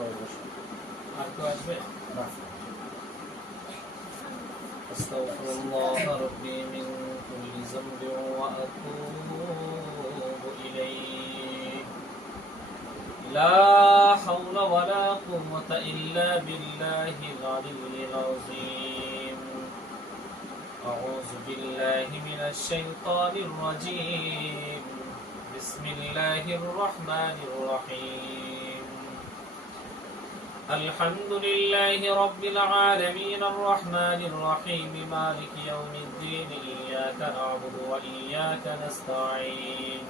আর কেউ আসবে? أستغفر الله ربي من كل ذنب وأتوب إليه لا حول ولا قوة إلا بالله العلي العظيم أعوذ بالله من الشيطان الرجيم بسم الله الرحمن الرحيم الحمد لله رب العالمين الرحمن الرحيم مالك يوم الدين إياك نعبد وإياك نستعين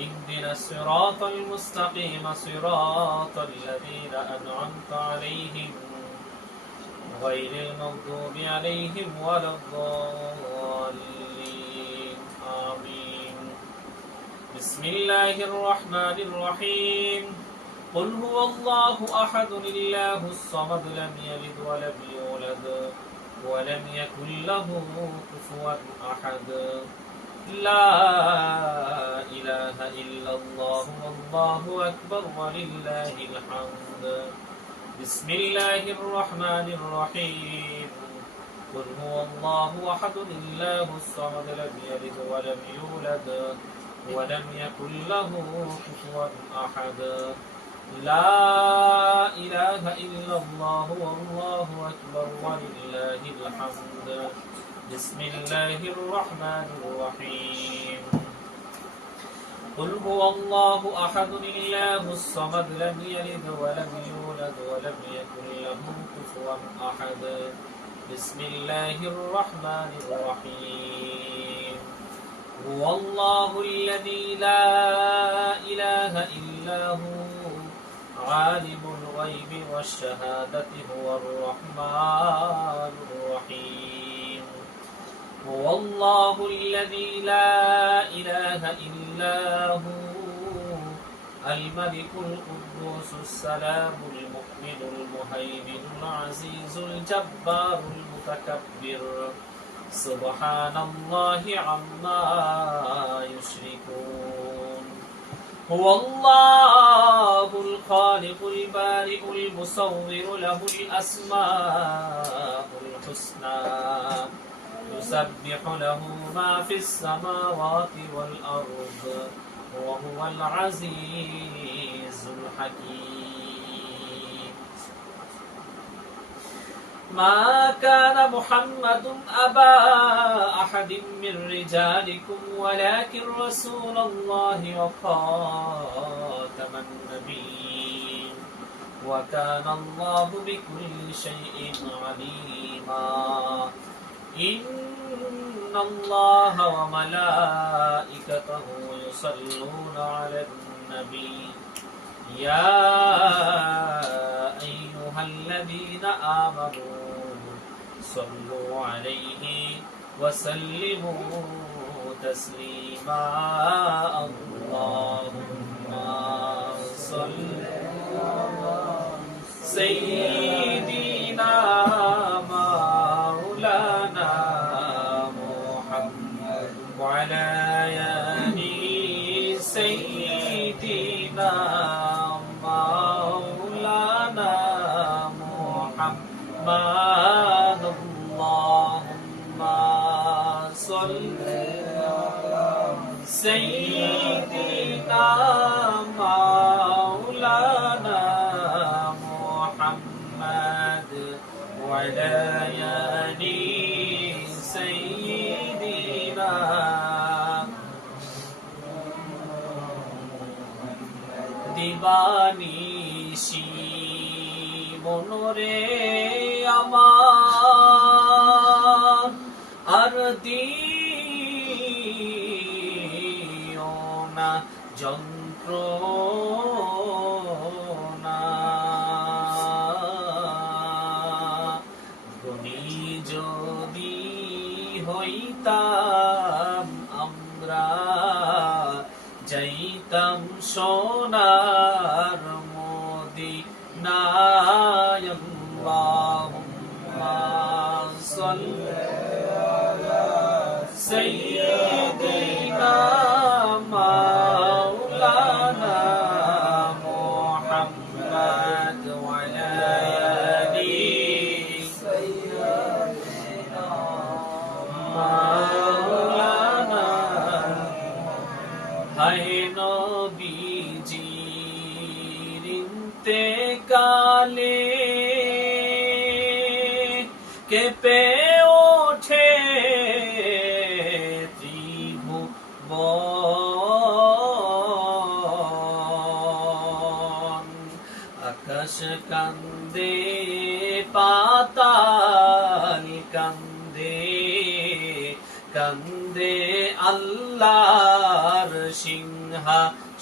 اهدنا الصراط المستقيم صراط الذين أنعمت عليهم غير المغضوب عليهم ولا الضالين آمين بسم الله الرحمن الرحيم قل هو الله أحد الله الصمد لم يلد ولم يولد ولم يكن له كفوا أحد لا إله إلا الله والله أكبر ولله الحمد بسم الله الرحمن الرحيم قل هو الله أحد الله الصمد لم يلد ولم يولد ولم يكن له كفوا أحد لا إله إلا الله والله أكبر ولله الحمد بسم الله الرحمن الرحيم قل هو الله أحد الله الصمد لم يلد ولم يولد ولم يكن له كفوا أحد بسم الله الرحمن الرحيم هو الله الذي لا إله إلا هو عالم الغيب والشهادة هو الرحمن الرحيم هو الله الذي لا إله إلا هو الملك القدوس السلام المؤمن المهيمن العزيز الجبار المتكبر سبحان الله عما يشركون هو الله الخالق البارئ المصور له الأسماء الحسنى يسبح له ما في السماوات والأرض وهو العزيز الحكيم ما كان محمد أبا أحد من رجالكم ولكن رسول الله وخاتم النبيين وكان الله بكل شيء عليما إن الله وملائكته يصلون على النبي يا أيها الذين آمنوا صلوا عليه وسلموا تسليما اللهم صل على سيدنا مولانا محمد وعلى آل سيدنا مولانا محمد اللهم صل على سيدنا مولانا محمد وعلى آل سيدنا দিবানিশি মনরে আমার আর দিও না যন্ত্রণা গুণী যদি হইতাম আমরা যাইতাম সোনার মদিনায় আল্লাহুম্মা সাল্লি আলা সাইয়্যিদিনা মাওলানা মুহাম্মদ ইন্তে কালে কেঁপে ওঠে ত্রিভুবন, আকাশ কান্দে পাতাল কান্দে, কান্দে আল্লাহর সিংহাসন।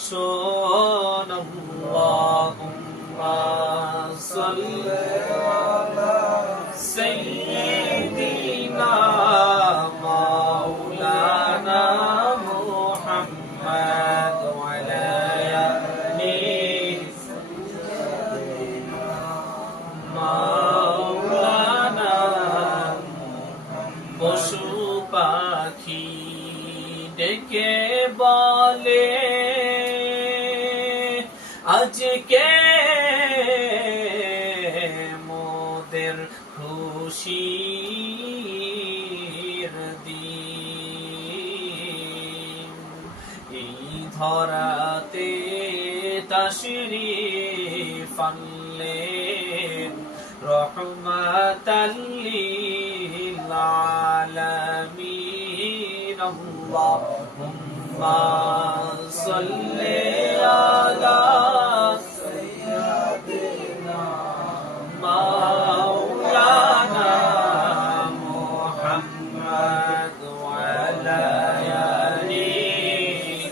আল্লাহুম্মা সাল্লি আলা সাইয়্যিদিনা মাওলানা মুহাম্মদ ওয়া আলা আলিহি মাওলানা। পশু পাখি ডেকে বলে আজকে মোদের খুশির দিন, এই ধরাতে তাশরীফ আনলেন রহমাতাল লিল আলামিন। আল্লাহুম্মা সাল্লি আলা সাইয়্যিদিনা মাওলানা মুহাম্মদ ওয়া আলা আলিহি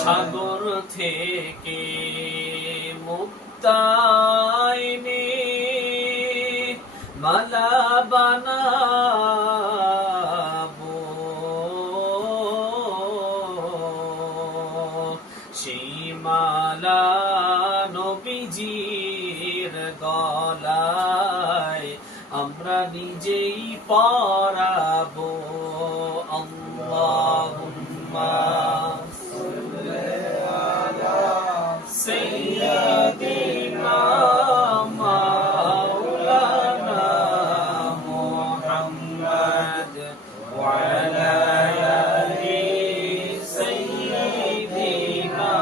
সাগর থেকে মুক্তাইনে মালা বানাবো, সেই মালা নবীজির গলায় আমরা নিজেই পরাবো। আল্লাহুম্মা সাইয়্যিদিনা মাওলানা মুহাম্মদ ওয়া আলা আলি সাইয়্যিদিনা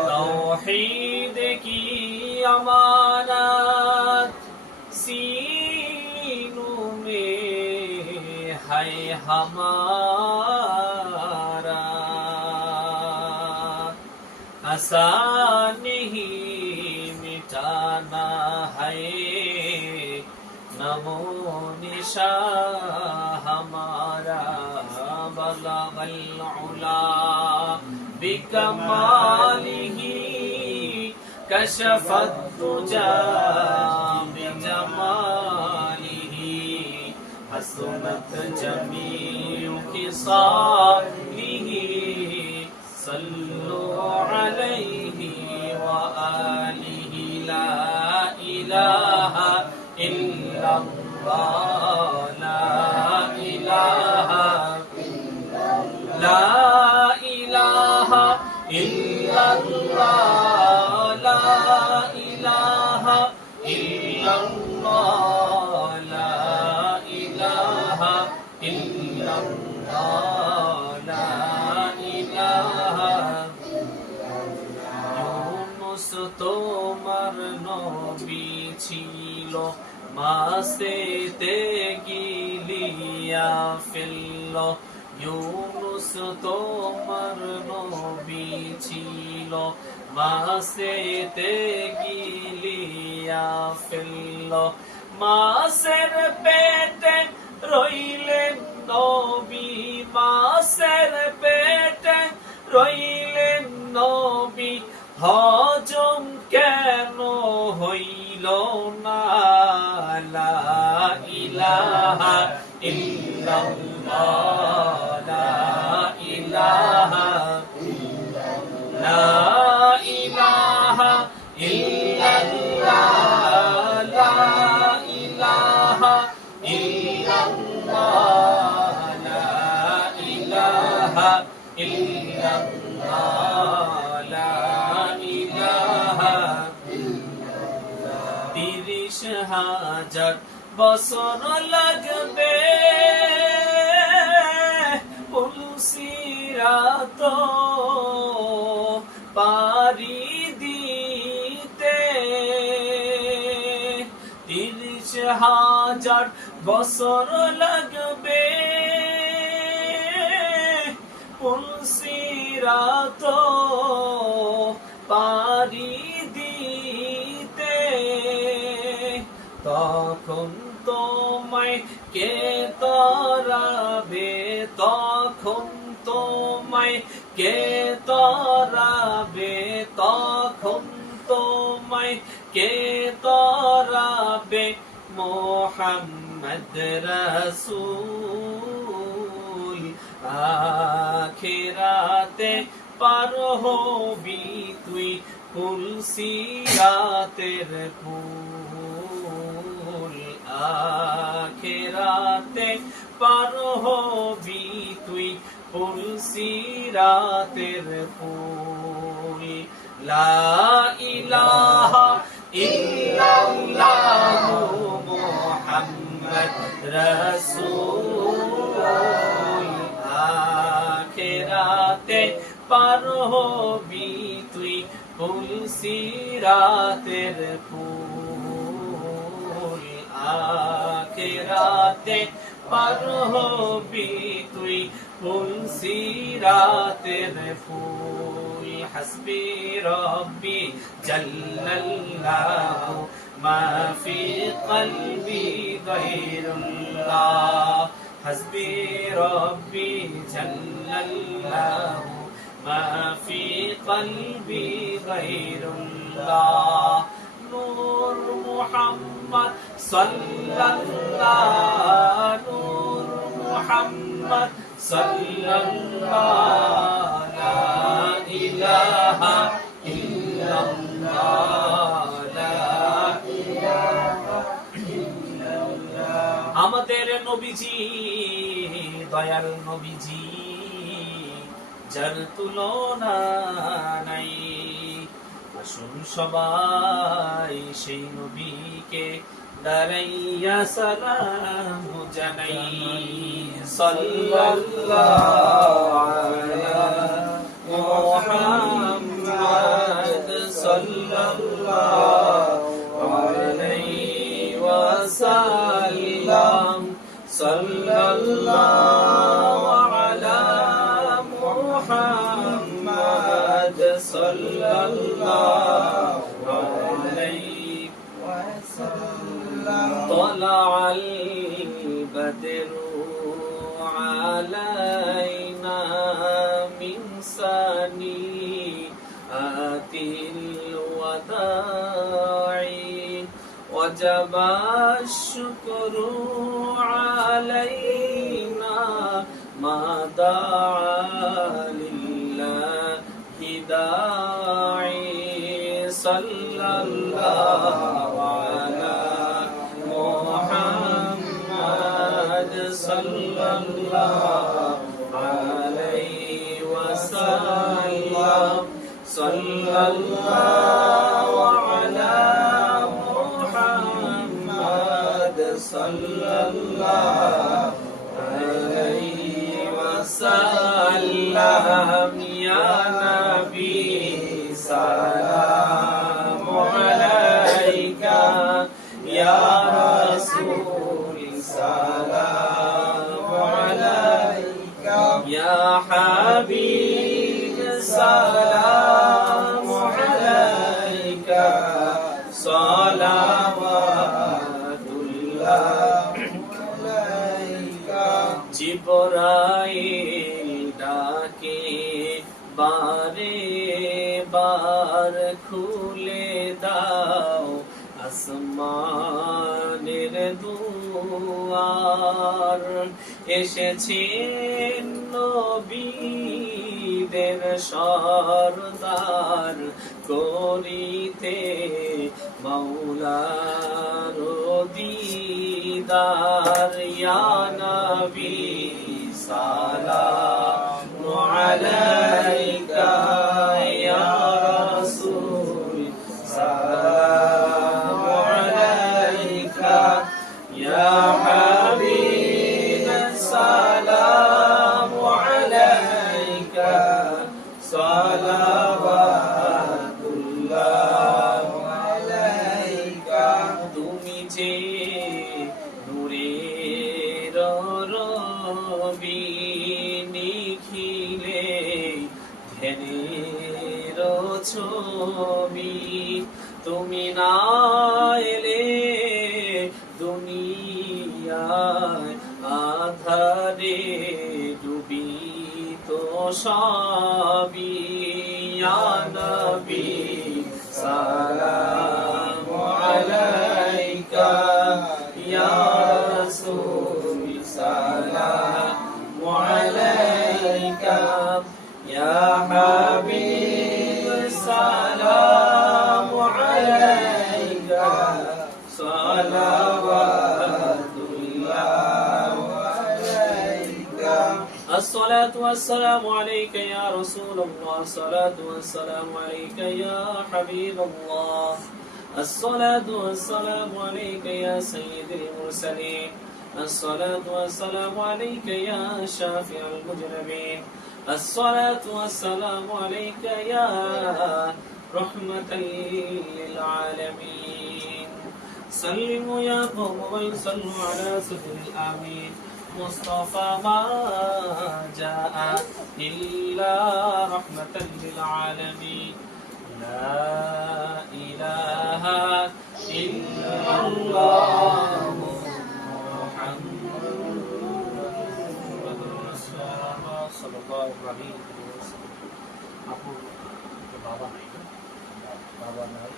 তাওহীদ কি আমানত सीनों में है हमारा, आसान नहीं मिटाना है नमो निशा हमारा। बलगल उला बिकमालिही कशफत तुजा बिजमालिही, हसनत जमीउ खिसालिही, सल्लु अलैहि व आलिहि। ला इलाहा इल्लल्लाह, ला इलाहा इल्लल्लाह, ला इलाहा इल्लल्लाह, ला इलाहा इल्लल्लाह, ला इलाहा। ইউনূস তোমার নবী ছিল, মাছেতে গিলিয়া ফেলল। ইউনূস তোমার নবী ছিল, মাছেতে গিলিয়া ফেলল। মাছের পেটে রইলেন নবী, মাছের পেটে রইলেন নবী, হজম কেন হইল না? লা ইলাহা ইল্লাল্লাহ, লা ইলাহা লা ইলাহা ইল্লাল্লাহ, লা ইলাহা ইল্লাল্লাহ, লা ইলাহা ইল্লাল্লাহ, লা ইলাহা। 30,000 বছর লাগবে পুলসিরাত পারি দিতে 30,000 বছর লাগবে পুলসিরাত পারি দিতে তখন তোমায় কে তরাবে তখন তোমায় কে তরাবে তখন তোমায় কে তরাবে মোহাম্মদ রাসূল আখিরাতে পার হবি তুই পুলসিরাতের ফুল আখিরাতে পার হবি তুই পুলসিরাতের ফুল লা ইলাহা ইল্লাল্লাহ মুহাম্মদ রাসূল আখিরাতে পার হবি তুই পুলসিরাতের ফুল আখিরাতে পার হবি তুই পুলসিরাতের ফুল হাসবি রব্বি জাল্লাল্লাহু মা ফি কলবি গায়রুল্লাহ হাসবি রব্বি জাল্লাল্লাহু ما في قلبي غير الله نور محمد صلى الله نور محمد صلى الله لا إله إلا الله لا إله إلا الله আমাদের নবীজি দয়াল নবীজি যার তুলনা নাই আসুন সবাই সেই নবীকে দাঁড়াইয়া সালাম জানাই সাল্লাল্লাহু আলা মুহাম্মাদ সাল্লাল্লাহু আলাইহি ওয়াসাল্লাম সাল্লাল্লাহু আলা محمد صلى الله عليه وسلم طلع البدر علينا من ثنيات الوداع وجب الشكر علينا ما دعا لله داعي صلى الله على محمد صلى الله عليه وسلم صلى الله على محمد صلى الله عليه وسلم يا نبي سلام عليك يا رسول سلام عليك يا حبيب سلام عليك صلوات الله عليك জিবরাইল ডাকে বারে বার খুলে দাও আসমানের দুয়ার এসেছেন নবীদের সরদার করিতে মাওলার দিদার ইয়া নবী সালামু আলাইকা ইয়া রাসূল সালামু আলাইকা ইয়া حبيب السلام عليك صلوات الله عليك তুমি যে নূরের রবি নিখিলে ধ্যানের ছবি তুমি না এলে দুনিয়ায় আধারে ডুবিত সবই ইয়া নবী সালামু আলাইকা ইয়া রাসূল সালামু আলাইকা ইয়া হাবিব সালামু আলাইকা সালাওয়াতুল্লাহ আলাইকা الصلاة والسلام عليك يا رسول الله الصلاة والسلام عليك يا حبيب الله الصلاة والسلام عليك يا سيد المرسلين الصلاة والسلام عليك يا شافع المجرمين الصلاة والسلام عليك يا رحمة للعالمين سلموا يا قوم ويصلوا على سيد الآمين مصطفى ما جاء إلا رحمة للعالمين لا إله إلا الله محمد رسول الله صلى الله عليه وسلم আপুর বাবা নাই বাবা নাই,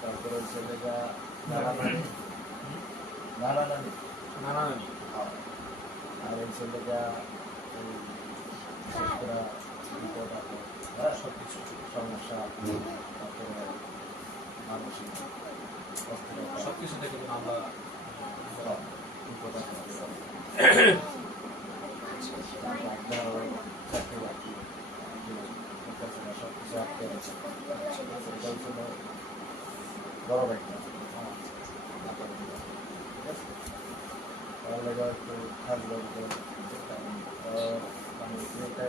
তারপরে ছেলেটা নানা নানি, নানা নানি, নানা নানি আর এই ছেলেটা বিপদ আপদ, সবকিছু সমস্যা, তারপরে মানসিক অস্থিরতা, সবকিছু থেকে আমরা সব বিপদ আপদ সব। আপনার চাকরি বাকরি সব কিছু আটকে আছে, সেটাও ছিল বড় একটা পড়ালেখা একটু থাকলো, আমি এটা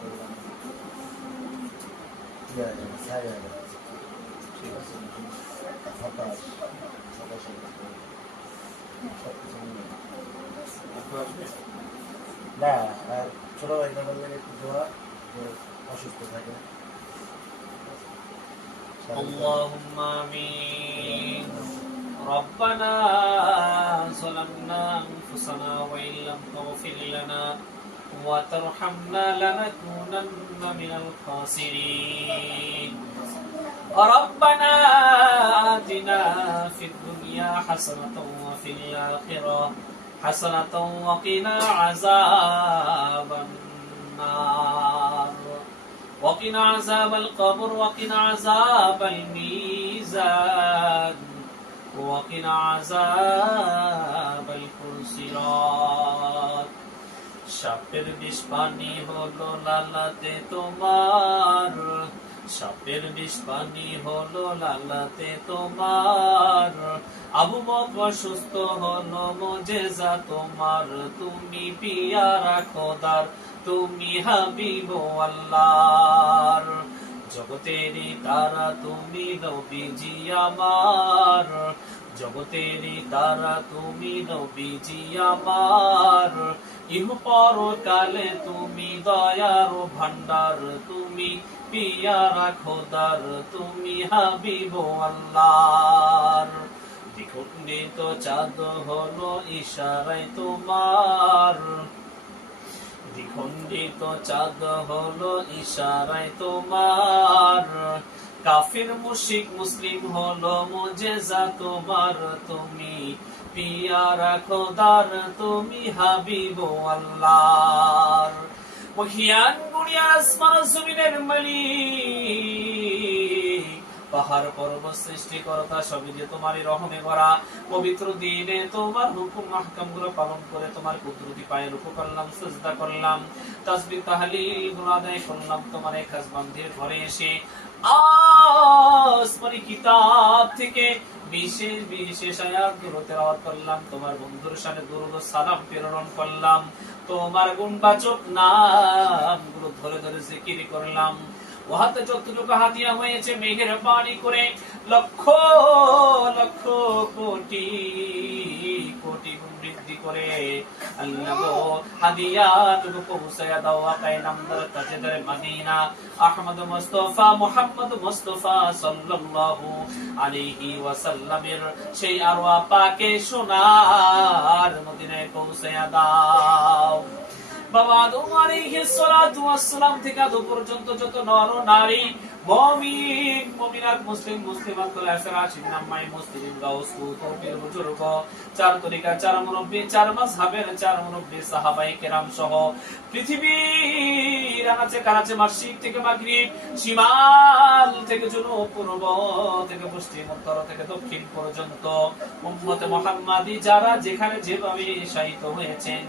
করলাম ছাই হয়ে গেছে, ঠিক আছে, হতাশ হতাশ হয়ে গেছে সব কিছু মিলে। না, আর ছোট ভাই দাদার লেগে একটু জোড়া অসুস্থ থাকে। اللهم آمين ربنا ظلمنا أنفسنا وإن لم تغفر لنا وترحمنا لنكونن من الخاسرين ربنا آتنا في الدنيا حسنة وفي الآخرة حسنة وقنا عذاب النار وقنا عذاب القبر وقنا عذاب الميزان وقنا عذاب الكرسيات সাপের বিষ পানি হলো লালাতে তোমার, সাপের বিষ পানি হলো লালাতে তোমার, আবু বকর সুস্থ হলো মুজিজা তোমার, তুমি পিয়ারা খোদার, তুমি হাবিব আল্লাহর, জগতেরই তারা তুমি নবীজি আমার, জগতেরই তারা তুমি নবীজি আমার, ইহ পরকালে তুমি দয়ার ভান্ডার, তুমি পিয়ারা খোদার, তুমি হাবিব আল্লাহর, দ্বিখণ্ডিত চাঁদ হলো ইশারায় তোমার, দ্বিখণ্ডিত চাঁদ হলো ইশারায় তোমার, কাফির মুশরিক মুসলিম হলো মুজিজা তোমার, তুমি পিয়ারা খোদার, তুমি হাবিব আল্লাহর, মহিয়ান বুড়িয়া আসমান জমিনের মালিক, পাহাড় পর্বত সৃষ্টিকর্তা সবই যে তোমারই রহমে ভরা। পবিত্র দিনে তোমার হুকুম মাহকাম গুলো পালন করে তোমার কুদরতি পায়ে রুকু করলাম, সিজদা করলাম, তাসবিহ তাহলিল গুলো আদায় করলাম তোমার এক খাস বান্দির ঘরে এসে আসমানি কিতাব থেকে বিশেষ বিশেষ আয়াতগুলো তেলাওয়াত করলাম, তোমার বন্ধুর সাথে দরুদ ও সালাম প্রেরণ করলাম, তোমার গুণবাচক নামগুলো ধরে ধরে জিকির করলাম। ওহাতে যতটুকু হাদিয়া হয়েছে মেহেরবানি করে লক্ষ লক্ষ কোটি কোটি গুণ বৃদ্ধি করে আল্লাহ গো হাদিয়াটুকু পৌঁছায়া দাও আকায়ে নামদার তাজেদার মদিনা আহমদ মুস্তাফা মুহাম্মদ মুস্তাফা সাল্লাল্লাহু আলাইহি ওয়াসাল্লামের সেই আরওয়া পাকে সোনার মদিনায় পৌঁছায়া দাও। বাবা আদম আলাইহিস সালাতু ওয়াস সালাম থেকে আজ পর্যন্ত যত নর নারী মুমিন মুমিনাত মুসলিম মুসলিমাত খোলাফায়ে রাশিদিন আম্মায়ে মুসলিমিন গাউস কুতুবের বুজুর্গ চার তরিকা চার মুরব্বি চার মাযহাবের চার মুরব্বি সাহাবায়ে কেরাম সহ পৃথিবীর আনাচে কানাচে মাশরিক থেকে মাগরিব শিমাল থেকে জুনুব পূর্ব থেকে পশ্চিম উত্তর থেকে দক্ষিণ পর্যন্ত উম্মতে মুহাম্মাদি যারা যেখানে যেভাবে শায়িত হয়েছেন,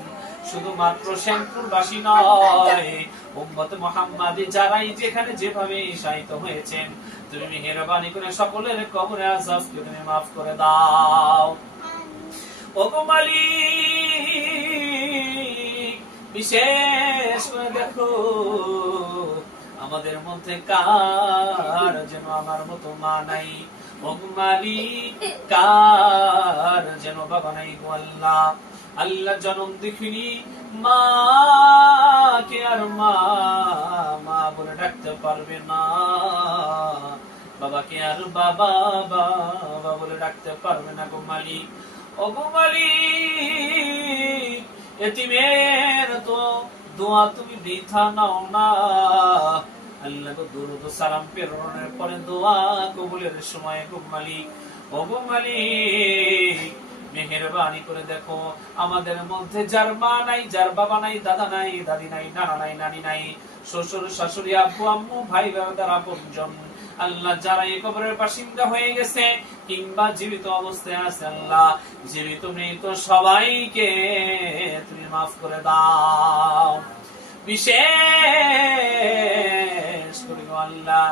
শুধুমাত্র শ্যামপুরবাসী নয় উম্মতে মুহাম্মাদি যারাই যেখানে যেভাবে শায়িত হয়েছেন, তুমি মেহেরবানি করে সকলের কবরে আযাবকে তুমি maaf করে দাও। ওগো মালিক, বিশেষ করে দেখো আমাদের মধ্যে কার যেন আমার মতো মা নাই, ওগো মালিক কার যেন বাবা নাই গো আল্লাহ। আল্লাহ জন্ম দেখিনি মা কে আর মা মা বলে ডাকতে পারবে না, বাবাকে আর বাবা বাবা বলে ডাকতে পারবে না গো মালিক। ও গো মালিক, এতিমের তো দোয়া তুমি বৃথা নাও না। আল্লাহ গো দরুদ ও সালাম প্রেরণের পরে দোয়া কবুলের সময় গো মালিক, ও গো মালিক মেহেরবানি করে দেখো আমাদের মধ্যে যার মা নাই, যার বাবা নাই, দাদা নাই, দাদি নাই, নানা নাই, নানি নাই, শ্বশুর শাশুড়ি, আব্বু আম্মু, ভাই ব্রাদার, আপনজন, আল্লাহ যারা এই কবরের বাসিন্দা হয়ে গেছে কিংবা জীবিত অবস্থায় আছে, আল্লাহ জীবিত মৃত সবাইকে তুমি মাফ করে দাও। বিশেষ করে আল্লাহ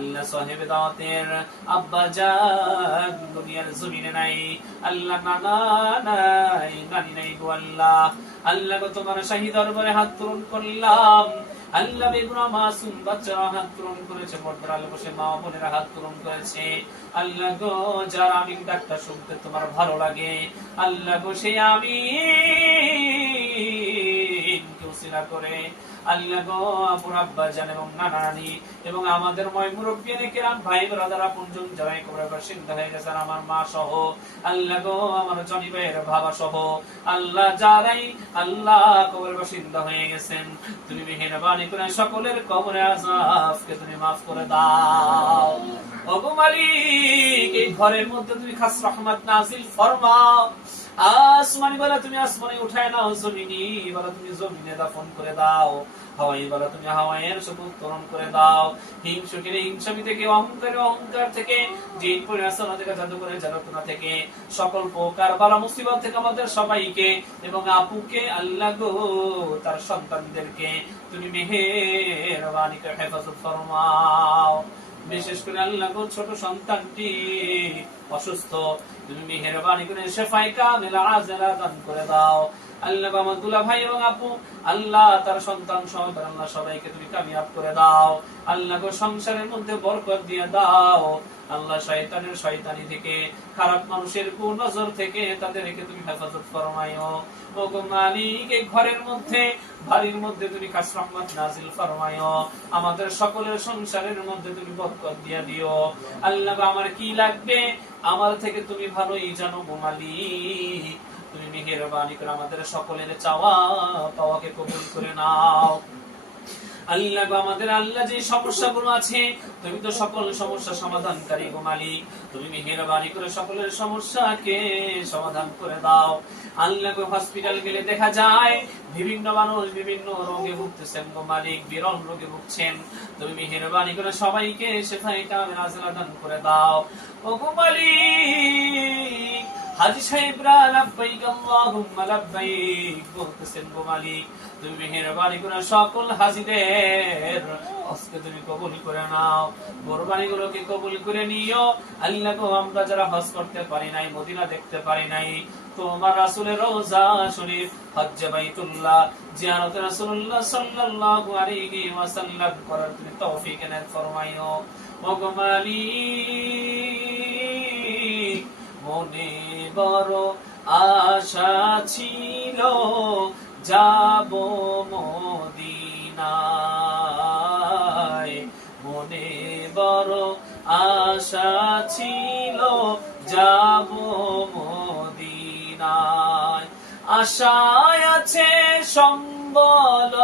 আল্লাহ সাহেব দাওয়াতের আব্বা জান দুনিয়ার জমিনে নাই, আল্লাহ নানা নাই, নানি নাই গো আল্লাহ। আল্লাহ গো তোমার শাহী দরবারে হাত পূরণ করলাম, আল্লাহ বেগুনা মাসুম বাচ্চারা হাত পূরণ করেছে, পর্দার বসে মা বোনেরা হাত পূরণ করেছে। আল্লাহ গো যারা আমিন ডাক্তার শুনতে তোমার ভালো লাগে, আল্লাহ গো সেই আমিন কে উসিলা করে আল্লাহ গো আপুর আব্বা জান এবং নানা নানি এবং আমাদের ময় মুরব্বিয়ানে কেরাম ভাই ব্রাদার আপনজন যারা এই কবরের বাসিন্দা হয়ে গেছেন, আমার মা সহ, আল্লাহ গো আমার জনি ভাইয়ের বাবা সহ, আল্লাহ যারাই আল্লাহ কবরের বাসিন্দা হয়ে গেছেন, তুমি মেহেরবানি করে সকলের কবরে আযাবকে তুমি maaf করে দাও। ওগো মালিক, এই ঘরের মধ্যে তুমি খাস রহমত নাযিল ফরমাও। আসমানি বলা তুমি আসমানে উঠায় নাও, জমিনি বলা তুমি জমিনে দাফন করে দাও, হাওয়াই বলা তুমি হাওয়াইয়ের সবুজ উত্তোলন করে দাও। হিংসুকের হিংসামি থেকে, অহংকারের অহংকার থেকে, জিন পরিহাসনা থেকে, জাদুকরের জাদুটনা থেকে, সকল প্রকার বালা মুসিবত থেকে আমাদের সবাইকে এবং আপুকে আল্লাহ গো তার সন্তানদেরকে তুমি মেহেরবানি করে হেফাজত ফরমাও। বিশেষ করে আল্লাহ গো ছোট সন্তানটি অসুস্থ, তুমি মেহেরবানি করে শেফায়ে কামিল আজেলা দান করে দাও। আল্লাহ আমার দুলা ভাই এবং আপু, আল্লাহ তার সন্তান সহ আল্লাহ সবাইকে তুমি কামিয়াব করে দাও। আল্লাহ গো সংসারের মধ্যে বরকত দিয়ে দাও। আল্লাহ শয়তানের শয়তানি থেকে, খারাপ মানুষের কুনজর থেকে তাদেরকে তুমি হেফাজত ফরমাইও। ও গো মালিক, এই ঘরের মধ্যে বাড়ির মধ্যে তুমি খাস রহমত নাযিল ফরমাইও। আমাদের সকলের সংসারের মধ্যে তুমি বরকত দিয়ে দিও। আল্লাহ আমার কি লাগবে আমার থেকে তুমি ভালোই জানো গো মালিক, তুমি মেহেরবানি করে আমাদের সকলের চাওয়া পাওয়াকে কবুল করে নাও। আল্লাহ গো আমাদের আল্লাহ যে সমস্যাগুলো আছে তুমি তো সকল সমস্যা সমাধানকারী গো মালিক, তুমি মেহেরবানি করে সকলের সমস্যাকে সমাধান করে দাও। আল্লাহ গো হসপিটাল গেলে দেখা যায় বিভিন্ন মানুষ বিভিন্ন রোগে ভুগতেছেন গো মালিক, বিরল রোগে ভুগছেন, তুমি মেহেরবানি করে সবাইকে সেফায়ে কামিল আজলা দান করে দাও। ও গো মালিক হাজী সাহেবরা লাব্বাইক আল্লাহুম্মা লাব্বাইক বলতেছেন গো মালিক, তুমি মেহেরবানি করে সকল হাজীদের হজকে তুমি কবুল করে নাও, কুরবানিগুলোকে কবুল করে নিও। আল্লাহ গো আমরা যারা হজ করতে পারি নাই, মদিনা দেখতে পারি নাই, তোমার রাসূলের রওজা শরীফ, হজ্জে বাইতুল্লাহ, জিয়ারতে রাসূলুল্লাহ সাল্লাল্লাহু আলাইহি ওয়াসাল্লাম করার তুমি তৌফিক এনায়েত ফরমাইও। ও গো মালিক মনে বড় আশা ছিল যাব মদিনায়, মনে বড় আশা ছিল যাব মদিনায়, আশায় আছে সম্বল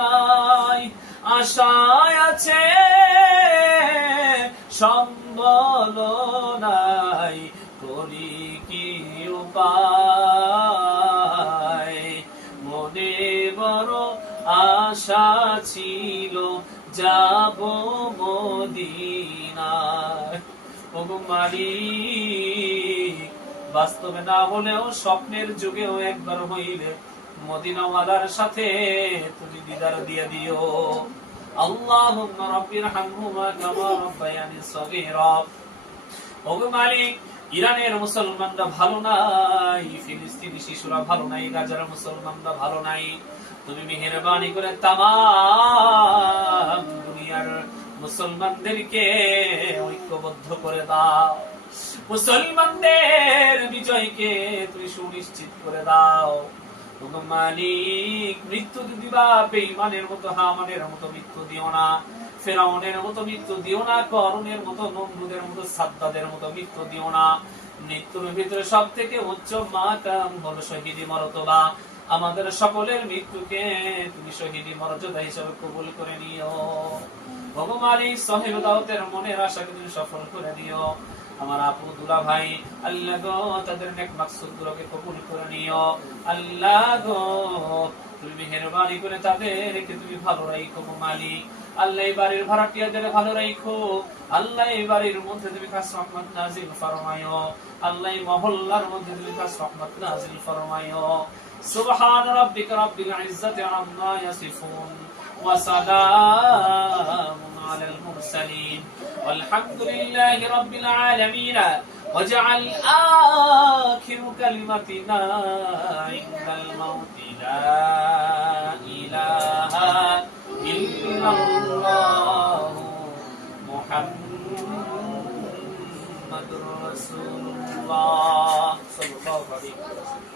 নাই, আশায় আছে সম্বল নাই, করি কি উপায়, মনে বড় আশা ছিল যাব মদিনায়। ও গো মালিক বাস্তবে না হলেও স্বপ্নের যুগেও একবার হইলে মদিনাওয়ালার সাথে তুমি দিদার দিয়ে দিও। আল্লাহুম্মা রাব্বিরহামহুমা কামা রাব্বায়ানি সগীরা। ও গো মালিক ইরানের মুসলমানরা ভালো নাই, ফিলিস্তিনি শিশুরা ভালো নাই, গাজার মুসলমানরা ভালো নাই, তুমি মেহেরবানি করে তামাম দুনিয়ার মুসলমানদেরকে ঐক্যবদ্ধ করে দাও, মুসলমানদের বিজয়কে তুমি সুনিশ্চিত করে দাও। ওগো মালিক মৃত্যু দিবা বেঈমানের মতো, হামানের মতো মৃত্যু দিও না, ফেরাউনের মতো মৃত্যু দিও না, করুনের মতো, নমরুদের মতো, সাদ্দাদের মতো মৃত্যু দিও না। মৃত্যুর ভিতরে সব থেকে উচ্চ মাকাম হলো শহীদি মর্তবা, আমাদের সকলের মৃত্যুকে তুমি শহীদি মর্যাদা হিসেবে কবুল করে নিও। ওগো মালিক সাহেব দাওয়াতের মনের আশাকে তুমি সফল করে দিও। আমার আপু দুলা ভাই আল্লাহ গো তাদের নেক মাকসুদ গুলোকে কবুল করে নিও। আল্লাহ গো তুমি মেহেরবানি করে তাদেরকে তুমি ভালো রাখো গো মালিক। আল্লাহ এই বাড়ির ভাড়াটিয়াদের ভালো রাখো। আল্লাহ এই বাড়ির মধ্যে তুমি খাস রহমত নাজিল ফরমায়ো। আল্লাহ এই মহল্লার মধ্যে তুমি খাস রহমত নাজিল ফরমায়ো। সুবহান রাব্বিকা রাব্বিল ইজ্জাতি আম্মা ইয়াসিফুন ওয়া সালামুন আলাল মুরসালিন والحمد لله رب العالمين واجعل آخر كلمتنا عند الموت لا إله إلا الله محمد رسول الله صلى الله عليه وسلم.